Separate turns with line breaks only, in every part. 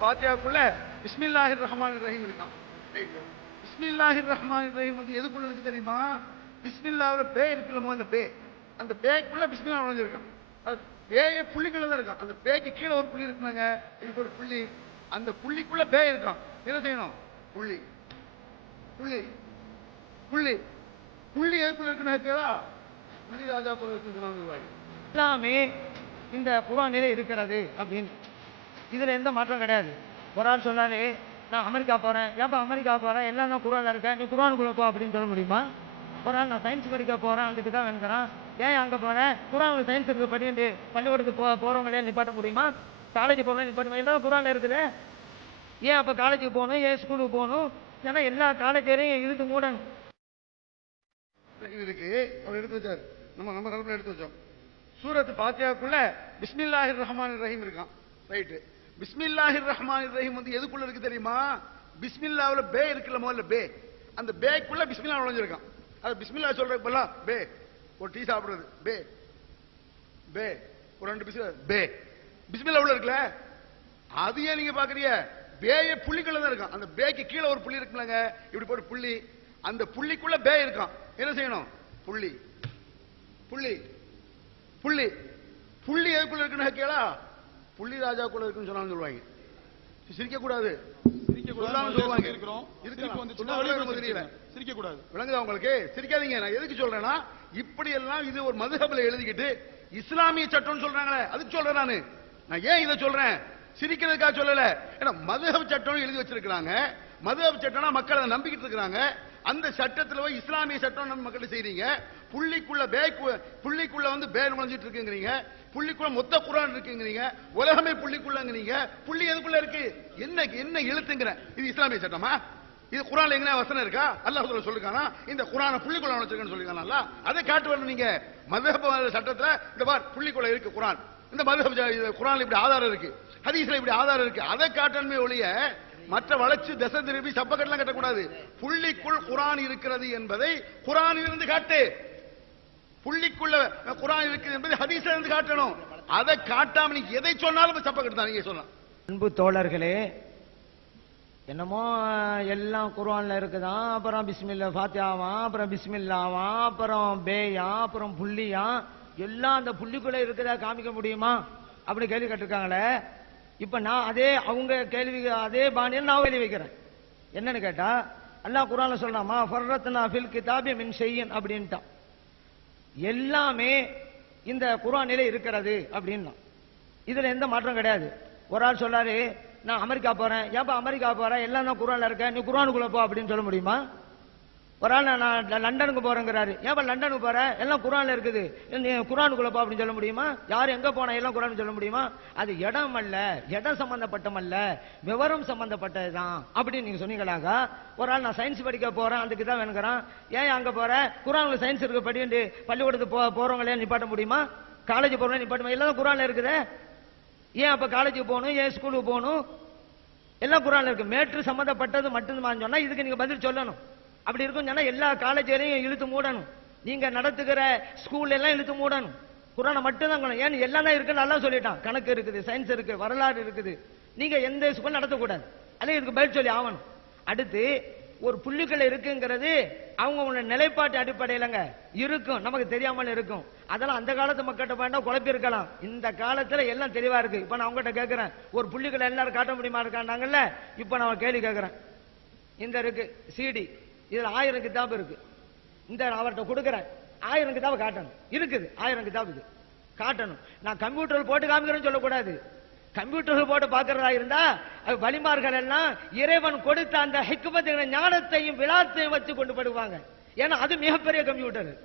பாத்தியாக்குள்ள பிஸ்மில்லாஹிர் ரஹ்மான் ரஹீம் இருக்கான். பிஸ்மில்லாஹிர் ரஹ்மான் ரஹீம் வந்து எதுக்குள்ள இருக்கு தெரியுமா? பிஸ்மில்லாவில் பே இருக்கிறமோ அந்த பே அந்த பேக்குள்ள பிஸ்மில்லா நுழைஞ்சிருக்கான். அது பேய புள்ளிக்குள்ள தான் இருக்கான். அந்த பேக்கு கீழே ஒரு புள்ளி இருக்குனாங்க. இதுக்கு ஒரு புள்ளி. அந்த புள்ளிக்குள்ள பே இருக்கான். என்ன செய்யணும்? புள்ளி. புள்ளி. புள்ளி. புள்ளி எதுக்குள்ள இருக்குன்னு கேட்கலா புள்ளி ராஜா போல இருக்குன்னு எல்லாமே இந்த குரானிலே இருக்கிறது அப்படின்னு. இதில் எந்த மாற்றம் கிடையாது. ஒரு ஆள் சொன்னாலே நான் அமெரிக்கா போகிறேன் ஏப்பா அமெரிக்கா போகிறேன் எல்லாம் தான் குரான்ல இருக்கேன் நீ குரானுக்குள்ளே போ அப்படின்னு சொல்ல முடியுமா? ஒரு ஆள் நான் சயின்ஸ் படிக்க போகிறேன் அதுக்கு தான் வேணுங்கிறான். ஏன் அங்கே போகிறேன் குரான் சயின்ஸ் இருக்க. படிட்டு பள்ளிக்கூடத்துக்கு போ போகிறவங்களே நிப்பாட்ட முடியுமா? காலேஜ் போறவங்க நிப்பாட்ட முடியும்? எல்லாம் குரான்ல இருக்குது. ஏன் அப்போ காலேஜுக்கு போகணும்? ஏன் ஸ்கூலுக்கு போகணும்? ஏன்னா எல்லா காலேஜரையும் இதுக்கு மூடணும். இது இருக்கு. அவர் எடுத்து வச்சார். நம்ம நம்ம தரப்புல எடுத்து வச்சோம். சூரத் பாத்தியாக்குள்ள பிஸ்மில்லாஹிர் ரஹ்மான் ரஹீம் இருக்கான். ரைட்டு. பிஸ்மில்லாஹிர் ரஹ்மான் ரஹீம் வந்து எதுக்குள்ள இருக்கு தெரியுமா? பிஸ்மில்லாவுல பே இருக்குல்ல முதல்ல பே. அந்த பேக்குள்ள பிஸ்மில்லா நுழைஞ்சிருக்கான். அது பிஸ்மில்லா சொல்றதுக்கு பதிலா பே. ஒரு டீ சாப்பிடுறது. பே. பே. ஒரு ரெண்டு பிஸ்மில்லா. பே. பிஸ்மில்லா உள்ள இருக்குல்ல? அது ஏன் நீங்க பாக்குறீங்க. பேய புள்ளிக்குள்ள தான் இருக்கான். அந்த பேக்கு கீழே ஒரு புள்ளி இருக்குல்லங்க இப்படி போட்டு புள்ளி. அந்த புள்ளிக்குள்ள பே இருக்கான். என்ன செய்யணும்? புள்ளி. புள்ளி. புள்ளி. புள்ளி எதுக்குள்ள இருக்குன்னு கேளா. புள்ளி ராஜாக்குள்ள இருக்குன்னு சொன்னாலும் சொல்லுவாங்க. சிரிக்க கூடாது சொல்லாம சொல்லுவாங்க.
இருக்கிறோம்
இருக்கலாம்.
சிரிப்பு வந்துச்சுன்னா
சொன்னா
வெளியே
விளக்கம் தெரியல.
சிரிக்க கூடாது
விளங்குதா உங்களுக்கு? சிரிக்காதீங்க. நான் எதுக்கு சொல்றேன்னா இப்படி எல்லாம் இது ஒரு மதுஹப்ல எழுதிக்கிட்டு இஸ்லாமிய சட்டம்னு சொல்றாங்களே அதுக்கு சொல்றேன் நானு. நான் ஏன் இதை சொல்றேன்? சிரிக்கிறதுக்காக சொல்லல. ஏன்னா மதுஹப் சட்டம்னு எழுதி வச்சிருக்காங்க மதுஹப் சட்டம்னா மக்கள் அதை நம்பிக்கிட்டு இருக்காங்க அந்த சட்டத்துல போய் இஸ்லாமிய சட்டம் நம்ம மக்கள் செய்றீங்க. புள்ளிக்குள்ள பேக்கு புள்ளிக்குள்ள வந்து பேர் நுழைஞ்சிட்டு இருக்குங்கிறீங்க. புள்ளிக்குள்ள மொத்த குரான் இருக்குங்கிறீங்க. உலகமே புள்ளிக்குள்ளங்கிறீங்க. புள்ளி எதுக்குள்ள இருக்கு? என்ன என்ன எழுத்துங்கிற. இது இஸ்லாமிய சட்டமா? இது குரான்ல எங்க வசனம் இருக்கா? அல்லாஹ் சொல்ல சொல்லிருக்கானா இந்த குரானை புள்ளிக்குள்ள வச்சிருக்கேன்னு சொல்லிருக்கானா அதை காட்டு வரணும் நீங்க. மதுஹப் சட்டத்துல இந்த பார் புள்ளிக்குள்ள இருக்கு குரான் இந்த மதுஹப் ஜ- குரான்ல இப்படி ஆதாரம் இருக்கு. ஹதீஸ்ல இப்படி ஆதாரம் இருக்கு. அதை காட்டணுமே ஒழிய மற்ற வளர்ச்சி திசை திருப்பி சப்பக்கட்டெல்லாம் கட்டக்கூடாது. புள்ளிக்குள் குரான் இருக்கிறது என்பதை குரானிலிருந்து காட்டு. புள்ளிக்குள்ள குரான் இருக்குது என்பதை ஹதீஸ்ல இருந்து காட்டணும். அதை காட்டாம நீ எதை சொன்னாலும் சப்பக்கட்டு தான் நீங்க சொல்லலாம்.
அன்பு தோழர்களே என்னமோ எல்லாம் குரான்ல இருக்குதான் அப்புறம் பிஸ்மில்லா ஃபாத்தியாவா அப்புறம் பிஸ்மில்லாவா அப்புறம் பேயா அப்புறம் புள்ளியா எல்லாம் அந்த புள்ளிக்குள்ள இருக்குதா காமிக்க முடியுமா? அப்படின்னு கேள்வி கேட்டிருக்காங்களே. இப்ப நான் அதே அவங்க கேள்வி அதே பாணியில் நான் கேள்வி வைக்கிறேன். என்னன்னு கேட்டா அல்லாஹ் குரான்ல சொல்றாமா ஃபர்ரத்னா ஃபில் கிதாபி மின் செய்யன் அப்படின்ட்டான். எல்லாமே இந்த குர்ஆனிலே இருக்கிறது அப்படின்னா. இதுல எந்த மாற்றம் கிடையாது. ஒரு ஆள் சொல்றாரு நான் அமெரிக்கா போறேன். ஏப்பா அமெரிக்கா போறேன் எல்லாம் தான் குரான்ல இருக்க. நீ குரானுக்குள்ள போ. அப்படின்னு சொல்ல முடியுமா? ஒரு ஆள் நான் லண்டனுக்கு போறேங்கிறாரு. ஏன் லண்டனுக்கு போறேன் எல்லாம் குரான் இருக்குது. நீ போ அப்படின்னு சொல்ல முடியுமா? யார் எங்க போனா எல்லாம் குரான் சொல்ல முடியுமா? அது இடம் அல்ல இடம் சம்பந்தப்பட்டமல்ல விவரம் சம்பந்தப்பட்டதுதான் அப்படின்னு நீங்க சொன்னீங்களாக ஒரு ஆள் நான் சயின்ஸ் படிக்க போறேன் அதுக்கு தான் வேணுங்கிறான். ஏன் அங்க போற? குரான்ல சயின்ஸ் இருக்க படிண்டு பள்ளிக்கூடத்துக்கு போ போறவங்களே நிப்பாட்ட முடியுமா? காலேஜ் போறவங்க நிப்பாட்ட எல்லாம் குரான்ல இருக்குதே. ஏன் அப்ப காலேஜுக்கு போகணும்? ஏன் ஸ்கூலுக்கு போகணும்? எல்லாம் குரான் இருக்கு. மேற்று சம்பந்தப்பட்டது மட்டும்தான் சொன்னா இதுக்கு நீங்க பதில் சொல்லணும். அப்படி இருக்கும் சொன்னா எல்லா காலேஜையும் இழுத்து மூடணும். நீங்க நடத்துகிற ஸ்கூல்ல எல்லாம் இழுத்து மூடணும். குரானை மட்டும்தான் ஏன்? எல்லாம் தான் இருக்குன்னு நல்லா சொல்லிட்டான். கணக்கு இருக்குது சயின்ஸ் இருக்கு வரலாறு இருக்குது. நீங்க எந்த ஸ்கூல் நடத்தக்கூடாது. அதே இதுக்கு பதில் சொல்லி ஆகணும் அடுத்து ஒரு புள்ளிகள் இருக்குங்கிறது அவங்க நிலைப்பாட்டு அடிப்படையிலங்க. இருக்கும். நமக்கு தெரியாமல் இருக்கும். அதெல்லாம் அந்த காலத்து மக்கள்கிட்ட வேண்டாம் குழப்பி இருக்கலாம். இந்த காலத்துல எல்லாம் தெளிவா இருக்கு. இப்ப நான் அவங்ககிட்ட கேட்கிறேன் ஒரு புள்ளிகளை எல்லாரும் காட்ட முடியுமா இருக்காண்டாங்கல்ல இப்ப நான் கேள்வி கேட்கிறேன் இந்த இருக்கு. சிடி இதுல ஆயிரம் கிதாப் இருக்கு. இந்த அவர்கிட்ட கொடுக்குறேன். ஆயிரம் கிதாப் காட்டணும். இருக்குது. ஆயிரம் கிதாப் இது. காட்டணும். நான் கம்ப்யூட்டர் போட்டு காமிக்கிறேன்னு சொல்லக்கூடாது. கம்ப்யூட்டர் போட்டு பார்க்கறதா இருந்தா அது எல்லாம் இறைவன் கொடுத்த அந்த ஹிக்மத்து ஞானத்தையும் விழாத்தையும் வச்சு கொண்டு போடுவாங்க ஏன்னா அது மிகப்பெரிய கம்ப்யூட்டர்.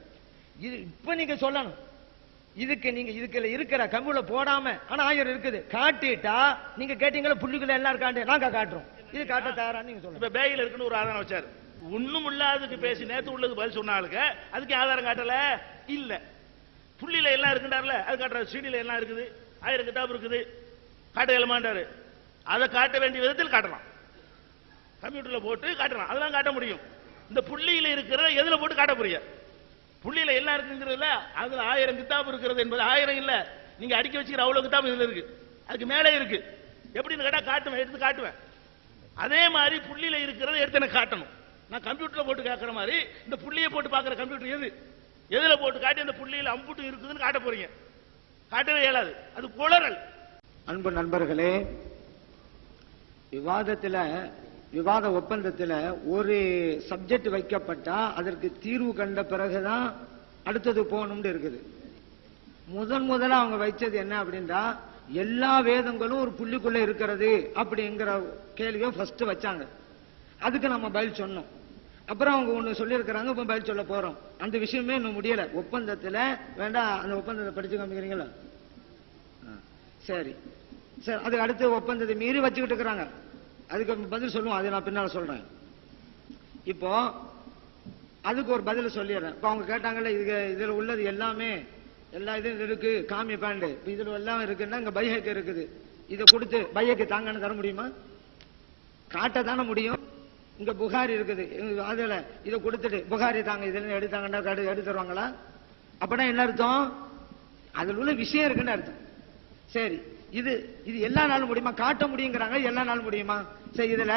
இது இப்ப நீங்க சொல்லணும். இதுக்கு நீங்க இதுக்குள்ள இருக்கிற கம்ப்யூட்டர் போடாம ஆனா ஆயிரம் இருக்குது. காட்டிட்டா நீங்க கேட்டீங்களா புள்ளிக்குள்ள எல்லாம் இருக்காண்டு நாங்க காட்டுறோம். இது காட்ட தயாரா நீங்க சொல்லுங்க.
இப்ப பேயில் இருக்குன்னு ஒரு ஆதாரம் வச்சாரு. ஒண்ணும் இல்லாததுக்கு பேசி நேத்து உள்ளது பதில் சொன்னாளுங்க அதுக்கு ஆதாரம் காட்டல? இல்ல. புள்ளியில எல்லாம் இருக்குண்டார்ல அது காட்டுறாரு. சீடியில எல்லாம் இருக்குது. ஆயிரம் கிட்டாபு இருக்குது. காட்ட இயலுமாண்டாரு அதை காட்ட வேண்டிய விதத்தில் காட்டலாம். கம்ப்யூட்டர்ல போட்டு காட்டலாம். அதெல்லாம் காட்ட முடியும். இந்த புள்ளியில இருக்கிற எதுல போட்டு காட்ட புரிய புள்ளியில எல்லாம் இருக்குங்கிறதுல அதுல ஆயிரம் கிதாப் இருக்கிறது என்பது ஆயிரம் இல்ல. நீங்க அடிக்க வச்சுக்கிற அவ்வளவு கிதாப் இதுல இருக்கு. அதுக்கு மேலே இருக்கு. எப்படின்னு கேட்டா காட்டுவேன் எடுத்து காட்டுவேன். அதே மாதிரி புள்ளியில இருக்கிறத எடுத்து எனக்கு காட்டணும். நான் கம்ப்யூட்டர்ல போட்டு கேட்கற மாதிரி இந்த புள்ளியை போட்டு பார்க்குற கம்ப்யூட்டர் எது? எதுல போட்டு காட்டி அந்த புள்ளியில அம்புட்டு இருக்குதுன்னு காட்ட போறீங்க. காட்டவே இயலாது. அது குளறல்.
அன்பு நண்பர்களே விவாதத்தில் விவாத ஒப்பந்தத்தில் ஒரு சப்ஜெக்ட் வைக்கப்பட்டா அதற்கு தீர்வு கண்ட பிறகுதான் அடுத்தது போகணும்னு இருக்குது. முதன் முதல்ல அவங்க வைச்சது என்ன அப்படின்னா எல்லா வேதங்களும் ஒரு புள்ளிக்குள்ள இருக்கிறது அப்படிங்கிற கேள்வியை ஃபர்ஸ்ட் வச்சாங்க. அதுக்கு நம்ம பதில் சொன்னோம். அப்புறம் அவங்க ஒன்று சொல்லியிருக்கிறாங்க இப்போ பதில் சொல்ல போகிறோம் அந்த விஷயமே இன்னும் முடியலை. ஒப்பந்தத்தில் வேண்டாம் அந்த ஒப்பந்தத்தை படிச்சு காமிக்கிறீங்களா ஆ, சரி. சரி அதுக்கு அடுத்து ஒப்பந்தத்தை மீறி வச்சுக்கிட்டு இருக்கிறாங்க. அதுக்கு பதில் சொல்லுவோம். அதை நான் பின்னால் சொல்கிறேன் இப்போ அதுக்கு ஒரு பதில் சொல்லிடுறேன். இப்போ அவங்க கேட்டாங்கல்ல இது இதில் உள்ளது எல்லாமே எல்லா இதுவும் இருக்கு காமி பேண்டு. இப்போ இதில் எல்லாம் இருக்குன்னா இங்கே பைஹேக்கு இருக்குது. இதை கொடுத்து பையக்கு தாங்கன்னு தர முடியுமா? காட்ட தானே முடியும்? இங்க புகாரி இருக்குது. அதில் அதுல இதை கொடுத்துட்டு புகாரி தாங்க இதுல எடுத்தாங்கன்னா எடு எடுத்து தருவாங்களா அப்படின்னா என்ன அர்த்தம்? அதுல உள்ள விஷயம் இருக்குன்னு அர்த்தம். சரி இது இது எல்லா நாளும் முடியுமா? காட்ட முடியுங்கிறாங்க எல்லா நாளும் முடியுமா? சரி இதுல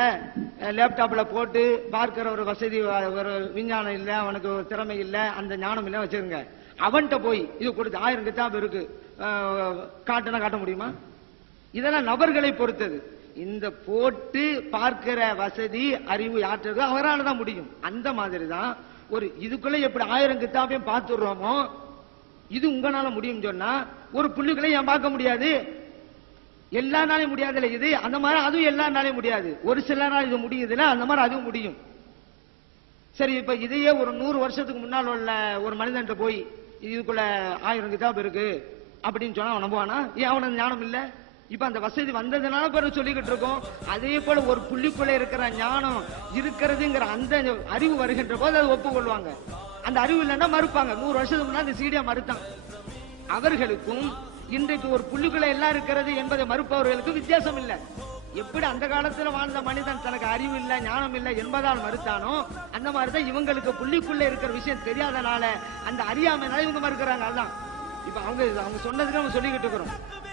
லேப்டாப்ல போட்டு பார்க்கிற ஒரு வசதி ஒரு விஞ்ஞானம் இல்ல அவனுக்கு திறமை இல்ல அந்த ஞானம் இல்ல வச்சிருங்க அவன்கிட்ட போய் இது கொடுத்து ஆயிரம் கிட்டாப் இருக்கு. காட்டுனா காட்ட முடியுமா? இதெல்லாம் நபர்களை பொறுத்தது. இந்த போட்டு பார்க்கிற வசதி அறிவு யாற்றுக்கோ அவரால் தான் முடியும். அந்த மாதிரி தான் ஒரு இதுக்குள்ள எப்படி ஆயிரம் கித்தாபையும் பார்த்துடுறோமோ இது உங்களால முடியும் சொன்னா ஒரு புள்ளிகளை ஏன் பார்க்க முடியாது? எல்லா நாளையும் முடியாதுல்ல இது? அந்த மாதிரி அதுவும் எல்லா நாளையும் முடியாது. ஒரு சில நாள் இது முடியுதுல அந்த மாதிரி அதுவும் முடியும். சரி இப்ப இதையே ஒரு நூறு வருஷத்துக்கு முன்னால் உள்ள ஒரு மனிதன்ட்ட போய் இதுக்குள்ள ஆயிரம் கிதாப் இருக்கு அப்படின்னு சொன்னா அவன் நம்புவானா? ஏன் அவனுக்கு ஞானம் இல்லை? இப்ப அந்த வசதி வந்ததுனால பிறகு சொல்லிக்கிட்டு இருக்கோம். அதே போல ஒரு புள்ளிக்குள்ள இருக்கிற ஞானம் இருக்கிறதுங்கிற அந்த அறிவு வருகின்ற போது அதை ஒப்புக்கொள்வாங்க. அந்த அறிவு இல்லைன்னா மறுப்பாங்க. நூறு வருஷத்துக்கு முன்னாடி அந்த சீடியா மறுத்தான். அவர்களுக்கும் இன்றைக்கு ஒரு புள்ளிக்குள்ள எல்லாம் இருக்கிறது என்பதை மறுப்பவர்களுக்கு வித்தியாசம் இல்லை. எப்படி அந்த காலத்துல வாழ்ந்த மனிதன் தனக்கு அறிவு இல்லை ஞானம் இல்லை என்பதால் மறுத்தானோ அந்த மாதிரிதான் இவங்களுக்கு புள்ளிக்குள்ள இருக்கிற விஷயம் தெரியாதனால அந்த அறியாமைனால இவங்க மறுக்கிறாங்க. அதான். இப்ப அவங்க அவங்க சொன்னதுக்கு நம்ம சொல்லிக்கிட்டு இருக்கிறோம்.